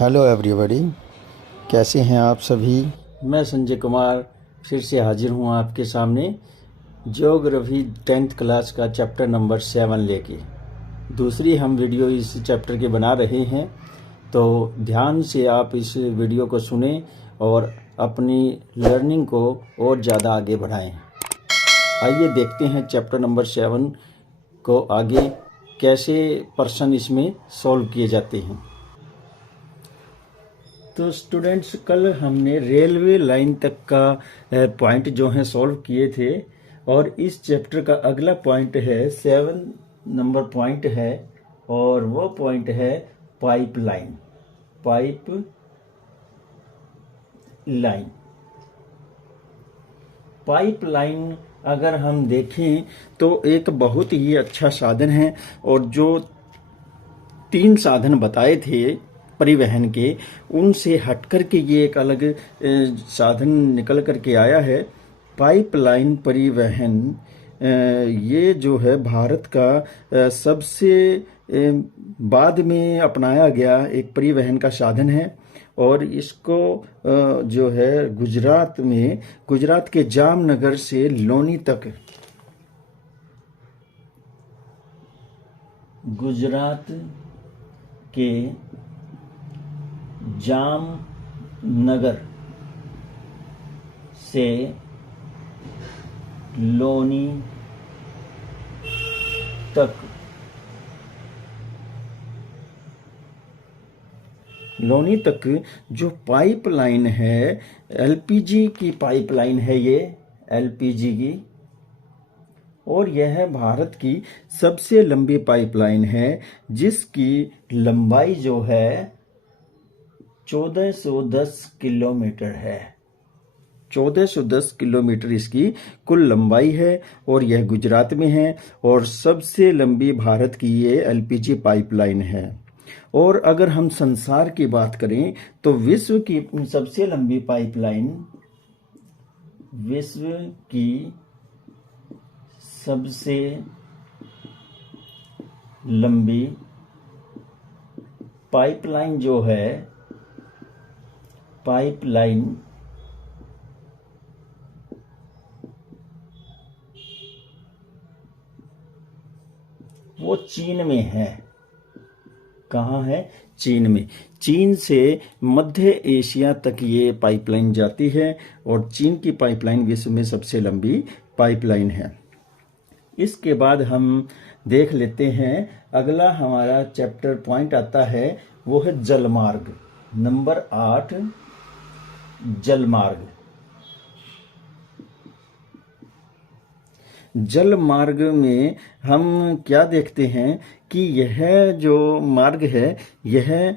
Hello everybody, कैसे हैं आप सभी। मैं संजय कुमार फिर से हाजिर हूं आपके सामने ज्योग्राफी 10th क्लास का चैप्टर नंबर 7 लेके। दूसरी हम वीडियो इस चैप्टर के बना रहे हैं, तो ध्यान से आप इस वीडियो को सुनें और अपनी लर्निंग को और ज़्यादा आगे बढ़ाएं। आइए देखते हैं चैप्टर नंबर 7 को आगे कैसे प्रश्न इसमें सॉल्व किए जाते हैं। तो स्टूडेंट्स, कल हमने रेलवे लाइन तक का पॉइंट जो है सॉल्व किए थे, और इस चैप्टर का अगला पॉइंट है 7 नंबर पॉइंट है, और वो पॉइंट है pipe line. Pipe line pipe line अगर हम देखें तो एक बहुत ही अच्छा साधन है, और जो 3 साधन बताए थे परिवहन के, उनसे हट करके ये एक अलग साधन निकल करके आया है। पाइपलाइन परिवहन ये जो है भारत का सबसे बाद में अपनाया गया एक परिवहन का साधन है, और इसको जो है गुजरात के जामनगर से लोनी तक, गुजरात के जामनगर से लोनी तक, जो पाइपलाइन है, एलपीजी की पाइपलाइन है ये, एलपीजी की, और यह भारत की सबसे लंबी पाइपलाइन है, जिसकी लंबाई जो है 1410 किलोमीटर है। 1410 किलोमीटर इसकी कुल लंबाई है, और यह गुजरात में है, और सबसे लंबी भारत की ये एलपीजी पाइपलाइन है। और अगर हम संसार की बात करें तो विश्व की सबसे लंबी पाइपलाइन, विश्व की सबसे लंबी पाइपलाइन जो है, पाइपलाइन वो चीन में है। कहाँ है? चीन में। चीन से मध्य एशिया तक ये पाइपलाइन जाती है, और चीन की पाइपलाइन विश्व में सबसे लंबी पाइपलाइन है। इसके बाद हम देख लेते हैं, अगला हमारा चैप्टर पॉइंट आता है, वो है जलमार्ग। नंबर 8, जलमार्ग। जल मार्ग में हम क्या देखते हैं कि यह जो मार्ग है, यह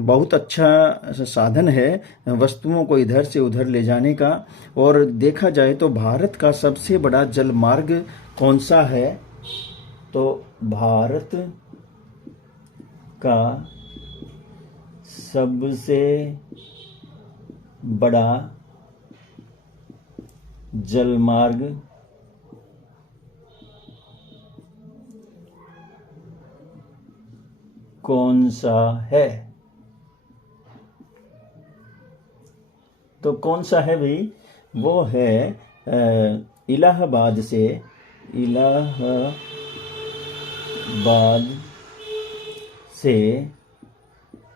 बहुत अच्छा साधन है वस्तुओं को इधर से उधर ले जाने का। और देखा जाए तो भारत का सबसे बड़ा जल मार्ग कौन सा है? तो भारत का सबसे बड़ा जल मार्ग कौन सा है? तो कौन सा है भाई? वो है इलाहाबाद से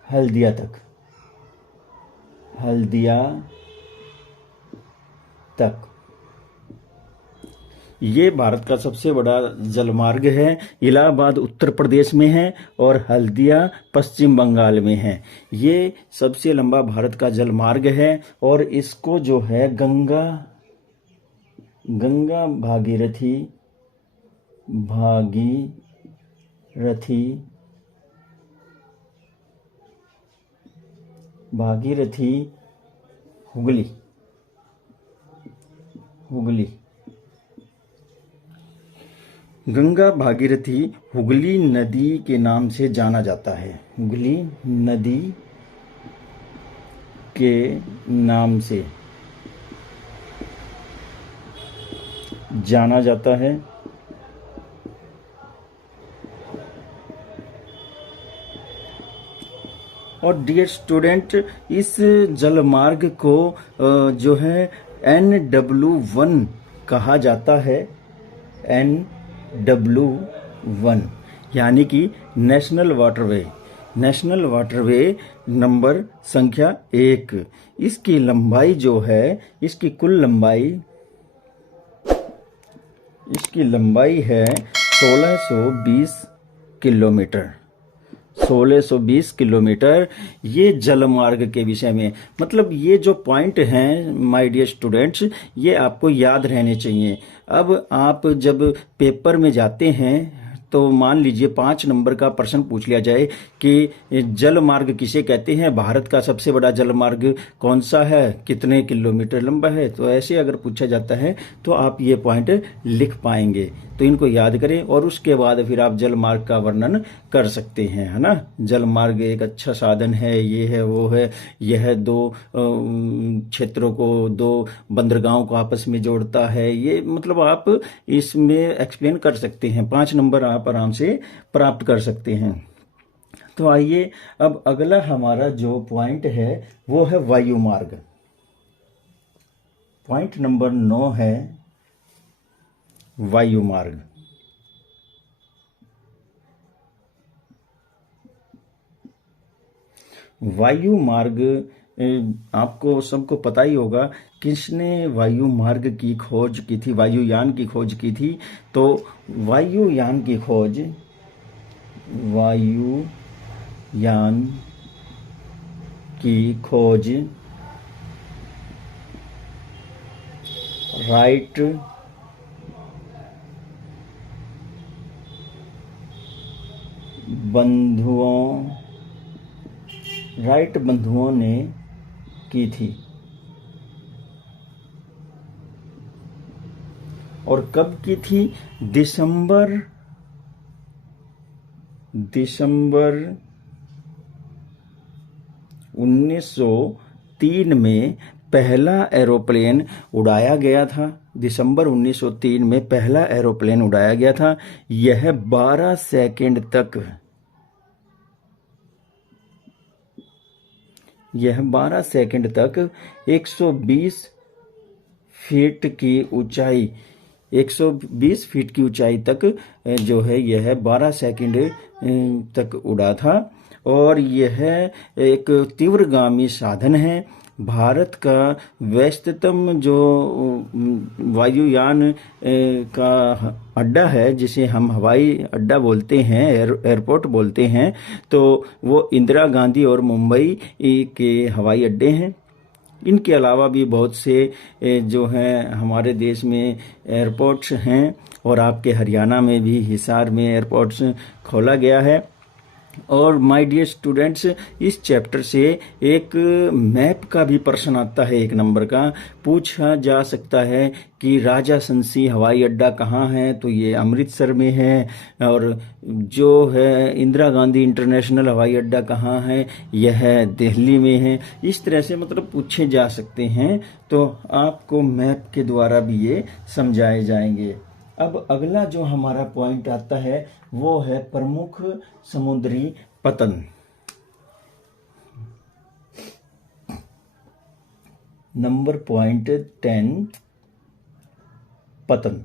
हल्दिया तक। ये भारत का सबसे बड़ा जलमार्ग है। इलाहाबाद उत्तर प्रदेश में है, और हल्दिया पश्चिम बंगाल में है। ये सबसे लंबा भारत का जलमार्ग है, और इसको जो है गंगा भागीरथी हुगली गंगा भागीरथी हुगली नदी के नाम से जाना जाता है। हुगली नदी के नाम से जाना जाता है। और डियर स्टूडेंट, इस जलमार्ग को जो है NW1 कहा जाता है। NW1 यानी कि नेशनल वाटरवे नंबर संख्या 1। इसकी लंबाई जो है, इसकी कुल लंबाई है 1620 किलोमीटर। 1620 किलोमीटर। ये जलमार्ग के विषय में, मतलब ये जो पॉइंट हैं माय डियर स्टूडेंट्स, ये आपको याद रहने चाहिए। अब आप जब पेपर में जाते हैं तो मान लीजिए 5 नंबर का प्रश्न पूछ लिया जाए कि जलमार्ग किसे कहते हैं, भारत का सबसे बड़ा जलमार्ग कौन सा है, कितने किलोमीटर लंबा है, तो ऐसे अगर पूछा जाता है तो आप ये पॉइंट लिख पाएंगे। तो इनको याद करें और उसके बाद फिर आप जलमार्ग का वर्णन कर सकते हैं, है ना। जलमार्ग एक अच्छा साधन है, ये है वो है, यह 2 क्षेत्रों को, 2 बंदरगाहों को आपस में जोड़ता है। ये मतलब आप इसमें एक्सप्लेन कर सकते हैं, 5 नंबर आप आराम से प्राप्त कर सकते हैं। तो आइए अब अगला हमारा जो पॉइंट है वो है वायु मार्ग। पॉइंट नंबर 9 है वायु मार्ग। वायु मार्ग आपको सबको पता ही होगा, किसने वायु मार्ग की खोज की थी, वायुयान की खोज की थी। तो वायुयान की खोज राइट बंधुओं ने की थी। और कब की थी? दिसंबर 1903 में पहला एरोप्लेन उड़ाया गया था। दिसंबर 1903 में पहला एरोप्लेन उड़ाया गया था। यह 12 सेकंड तक 120 फीट की ऊंचाई तक जो है यह 12 सेकंड तक उड़ा था। और यह एक तीव्रगामी साधन है। भारत का व्यस्ततम जो वायुयान का अड्डा है, जिसे हम हवाई अड्डा बोलते हैं, एयरपोर्ट बोलते हैं, तो वो इंदिरा गांधी और मुंबई के हवाई अड्डे हैं। इनके अलावा भी बहुत से जो हैं हमारे देश में एयरपोर्ट्स हैं, और आपके हरियाणा में भी हिसार में एयरपोर्ट्स खोला गया है। और माय डियर स्टूडेंट्स, इस चैप्टर से एक मैप का भी प्रश्न आता है, 1 नंबर का पूछा जा सकता है कि राजा संसी हवाई अड्डा कहाँ है, तो ये अमृतसर में है। और जो है इंदिरा गांधी इंटरनेशनल हवाई अड्डा कहाँ है, यह दिल्ली में है। इस तरह से मतलब पूछे जा सकते हैं, तो आपको मैप के द्वारा भी ये समझाए जाएंगे। अब अगला जो हमारा पॉइंट आता है वो है प्रमुख समुद्री पतन। नंबर पॉइंट 10, पतन।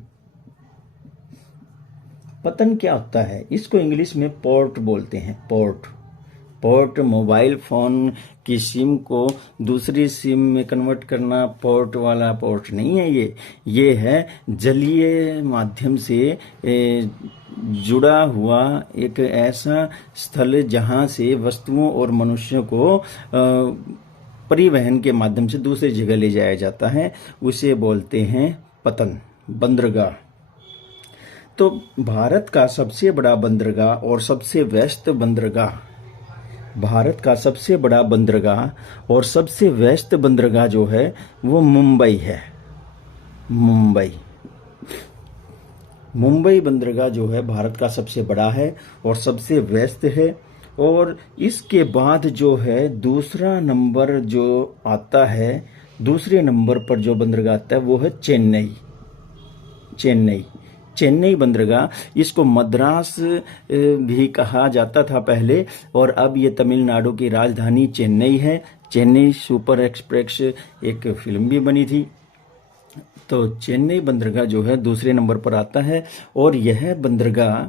पतन क्या होता है? इसको इंग्लिश में पोर्ट बोलते हैं। पोर्ट मोबाइल फोन की सिम को दूसरी सिम में कन्वर्ट करना, पोर्ट वाला पोर्ट नहीं है ये है जलीय माध्यम से जुड़ा हुआ एक ऐसा स्थल जहां से वस्तुओं और मनुष्यों को परिवहन के माध्यम से दूसरी जगह ले जाया जाता है, उसे बोलते हैं पतन, बंदरगाह। तो भारत का सबसे बड़ा बंदरगाह और सबसे व्यस्त बंदरगाह जो है वो मुंबई है। मुंबई बंदरगाह जो है भारत का सबसे बड़ा है और सबसे व्यस्त है। और इसके बाद जो है दूसरा नंबर जो आता है, दूसरे नंबर पर जो बंदरगाह आता है वो है चेन्नई। चेन्नई बंदरगाह, इसको मद्रास भी कहा जाता था पहले, और अब ये तमिलनाडु की राजधानी चेन्नई है। चेन्नई सुपर एक्सप्रेस एक फिल्म भी बनी थी। तो चेन्नई बंदरगाह जो है दूसरे नंबर पर आता है, और यह बंदरगाह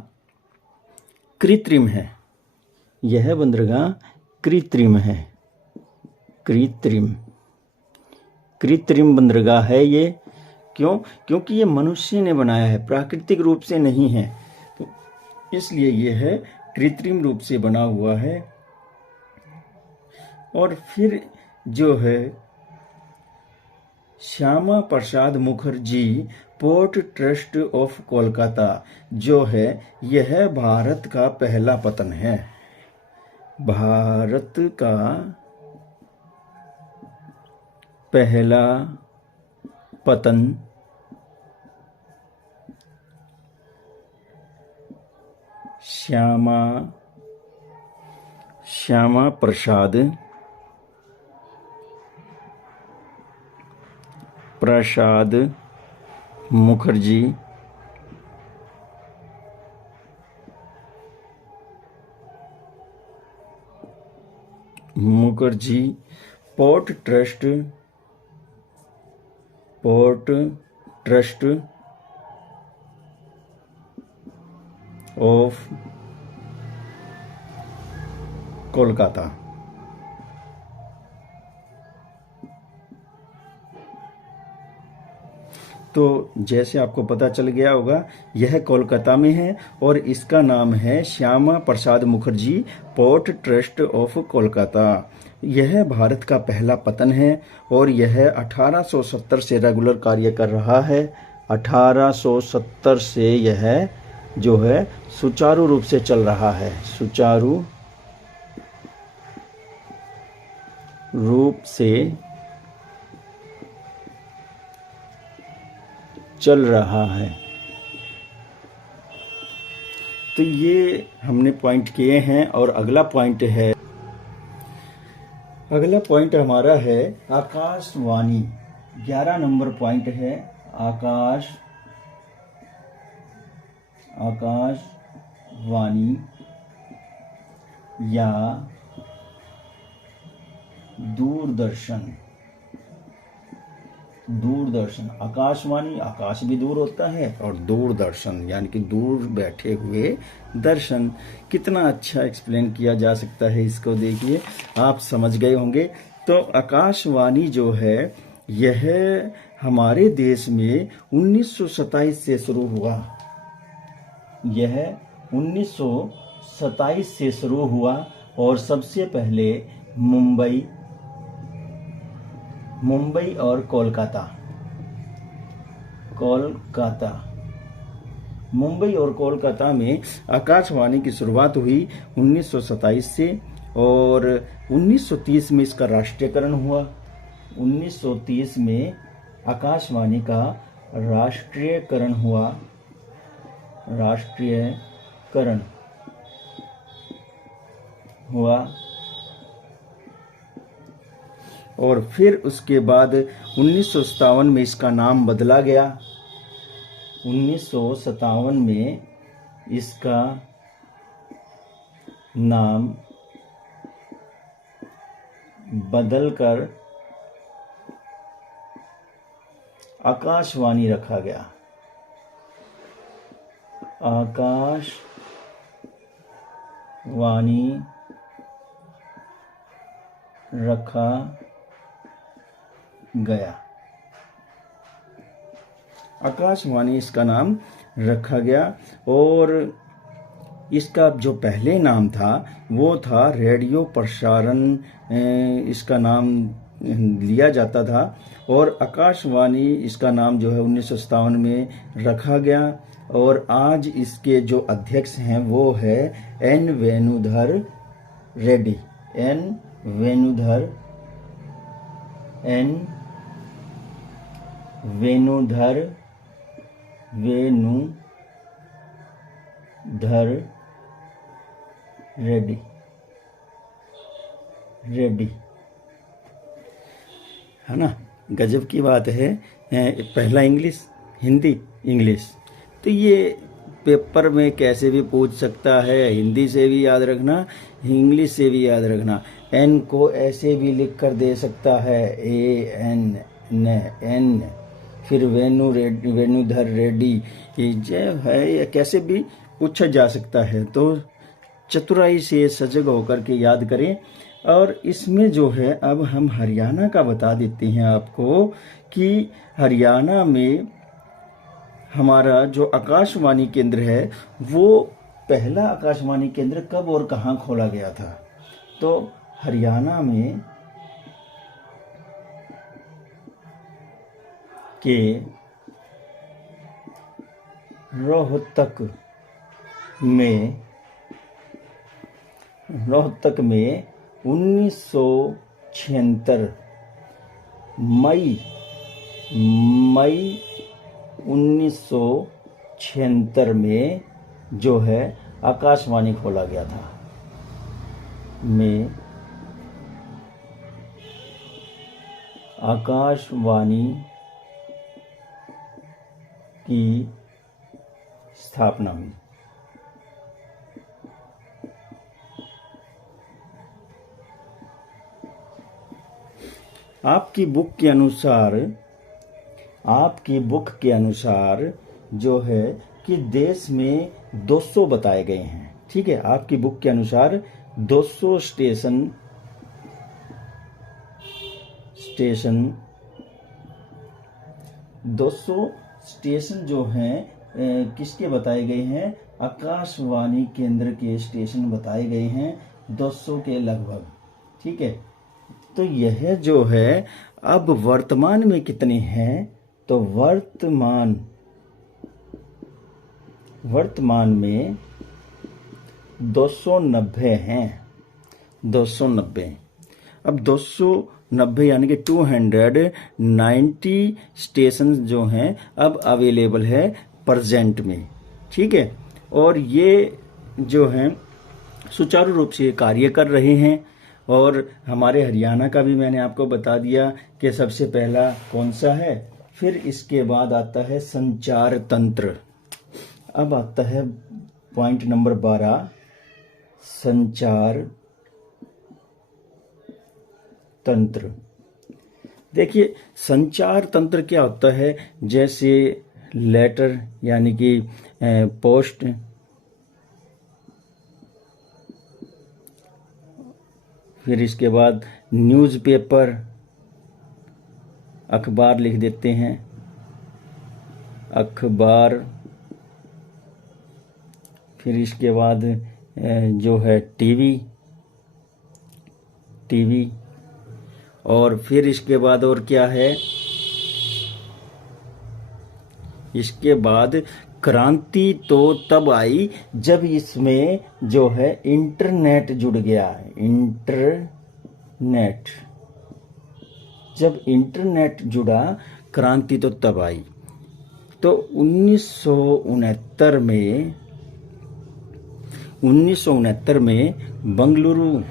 कृत्रिम है। यह बंदरगाह कृत्रिम है। कृत्रिम कृत्रिम बंदरगाह है ये। क्यों? क्योंकि ये मनुष्य ने बनाया है, प्राकृतिक रूप से नहीं है, तो इसलिए ये है कृत्रिम रूप से बना हुआ है। और फिर जो है Shyama Prasad Mukherjee port trust of Kolkata जो है, यह भारत का पहला पतन है। भारत का पहला पतन Shyama Prasad Mukherjee port trust of Kolkata. तो जैसे आपको पता चल गया होगा, यह कोलकाता में है और इसका नाम है Shyama Prasad Mukherjee port trust of Kolkata. यह भारत का पहला पतन है और यह 1870 से रेगुलर कार्य कर रहा है। 1870 से यह जो है सुचारू रूप से चल रहा है, सुचारू रूप से चल रहा है। तो ये हमने पॉइंट किए हैं। और अगला पॉइंट हमारा है आकाशवाणी। 11 नंबर पॉइंट है आकाशवाणी या दूरदर्शन। आकाशवाणी, आकाश भी दूर होता है, और दूरदर्शन यानी कि दूर बैठे हुए दर्शन। कितना अच्छा एक्सप्लेन किया जा सकता है, इसको देखिए, आप समझ गए होंगे। तो आकाशवाणी जो है यह हमारे देश में 1927 से शुरू हुआ। यह 1927 से शुरू हुआ और सबसे पहले मुंबई और कोलकाता। मुंबई और कोलकाता में आकाशवाणी की शुरुआत हुई 1927 से, और 1930 में इसका राष्ट्रीयकरण हुआ। 1930 में आकाशवाणी का राष्ट्रीयकरण हुआ। और फिर उसके बाद 1957 में इसका नाम बदला गया। 1957 में इसका नाम बदलकर आकाशवाणी रखा गया। आकाशवाणी रखा गया। आकाशवाणी इसका नाम रखा गया। और इसका जो पहले नाम था वो था रेडियो प्रसारण, इसका नाम लिया जाता था। और आकाशवाणी इसका नाम जो है 1957 में रखा गया। और आज इसके जो अध्यक्ष हैं वो है एन वेणुधर रेड्डी। वेणुधर रेड्डी, है ना। गजब की बात है। पहला इंग्लिश, हिंदी, इंग्लिश, तो ये पेपर में कैसे भी पूछ सकता है, हिंदी से भी याद रखना, इंग्लिश से भी याद रखना। एन को ऐसे भी लिख कर दे सकता है, AN एन, फिर वेणुधर रेड्डी, ये जो है ये कैसे भी पूछा जा सकता है। तो चतुराई से सजग होकर के याद करें। और इसमें जो है अब हम हरियाणा का बता देते हैं आपको कि हरियाणा में हमारा जो आकाशवाणी केंद्र है वो पहला आकाशवाणी केंद्र कब और कहाँ खोला गया था। तो हरियाणा में के रोहतक में 1976 मई 1976 में जो है आकाशवाणी खोला गया था। में आकाशवाणी की स्थापना हुई। आपकी बुक के अनुसार जो है कि देश में 200 बताए गए हैं। ठीक है, आपकी बुक के अनुसार 200 स्टेशन 200 स्टेशन जो हैं किसके बताए गए हैं, आकाशवाणी केंद्र के स्टेशन बताए गए हैं 200 के लगभग। ठीक है, तो यह जो है अब वर्तमान में कितने हैं, तो वर्तमान में 290 हैं। 290 अब 290 यानी कि 290 स्टेशन जो हैं अब अवेलेबल है प्रेजेंट में। ठीक है, और ये जो हैं सुचारू रूप से कार्य कर रहे हैं। और हमारे हरियाणा का भी मैंने आपको बता दिया कि सबसे पहला कौन सा है। फिर इसके बाद आता है संचार तंत्र। अब आता है पॉइंट नंबर 12, संचार तंत्र। देखिए संचार तंत्र क्या होता है, जैसे लेटर यानी कि पोस्ट, फिर इसके बाद न्यूज़पेपर, अखबार लिख देते हैं, अखबार। फिर इसके बाद जो है टीवी, और फिर इसके बाद और क्या है, इसके बाद क्रांति तो तब आई जब इसमें जो है इंटरनेट जुड़ गया। जब इंटरनेट जुड़ा, क्रांति तो तब आई। तो 1969 में बंगलुरु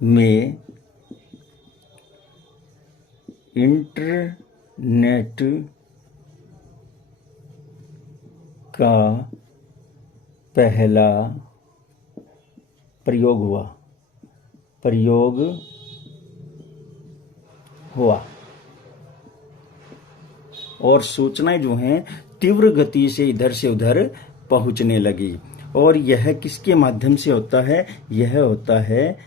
में इंटरनेट का पहला प्रयोग हुआ और सूचनाएं जो हैं तीव्र गति से इधर से उधर पहुंचने लगी। और यह किसके माध्यम से होता है, यह होता है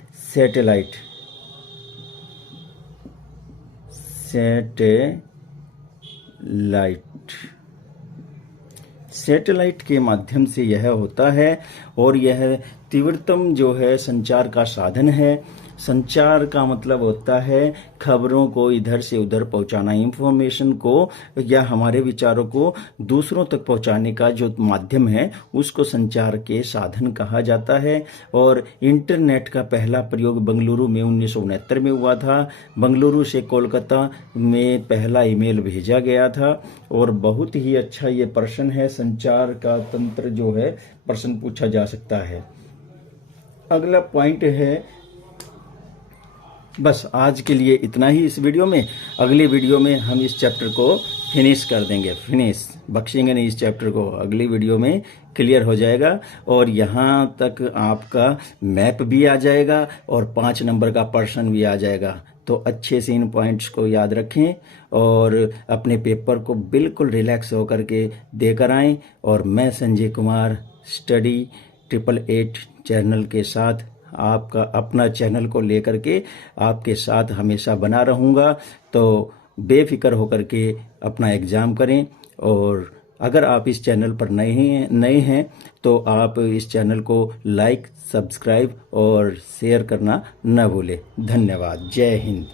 सैटेलाइट के माध्यम से यह होता है। और यह तीव्रतम जो है संचार का साधन है। संचार का मतलब होता है खबरों को इधर से उधर पहुंचाना, इंफॉर्मेशन को या हमारे विचारों को दूसरों तक पहुंचाने का जो माध्यम है उसको संचार के साधन कहा जाता है। और इंटरनेट का पहला प्रयोग बंगलुरु में 1969 में हुआ था। बंगलुरु से कोलकाता में पहला ईमेल भेजा गया था। और बहुत ही अच्छा ये प्रश्न है, संचार का तंत्र जो है प्रश्न पूछा जा सकता है। अगला पॉइंट है बस आज के लिए इतना ही इस वीडियो में। अगली वीडियो में हम इस चैप्टर को फिनिश कर देंगे, फिनिश बख्शेंगे नहीं इस चैप्टर को। अगली वीडियो में क्लियर हो जाएगा और यहाँ तक आपका मैप भी आ जाएगा और 5 नंबर का पर्सन भी आ जाएगा। तो अच्छे से इन पॉइंट्स को याद रखें और अपने पेपर को बिल्कुल रिलैक्स होकर के देकर आएँ। और मैं संजय कुमार स्टडी 888 चैनल के साथ आपका अपना चैनल को लेकर के आपके साथ हमेशा बना रहूँगा। तो बेफिक्र होकर के अपना एग्ज़ाम करें। और अगर आप इस चैनल पर नए हैं तो आप इस चैनल को लाइक, सब्सक्राइब और शेयर करना न भूलें। धन्यवाद। जय हिंद।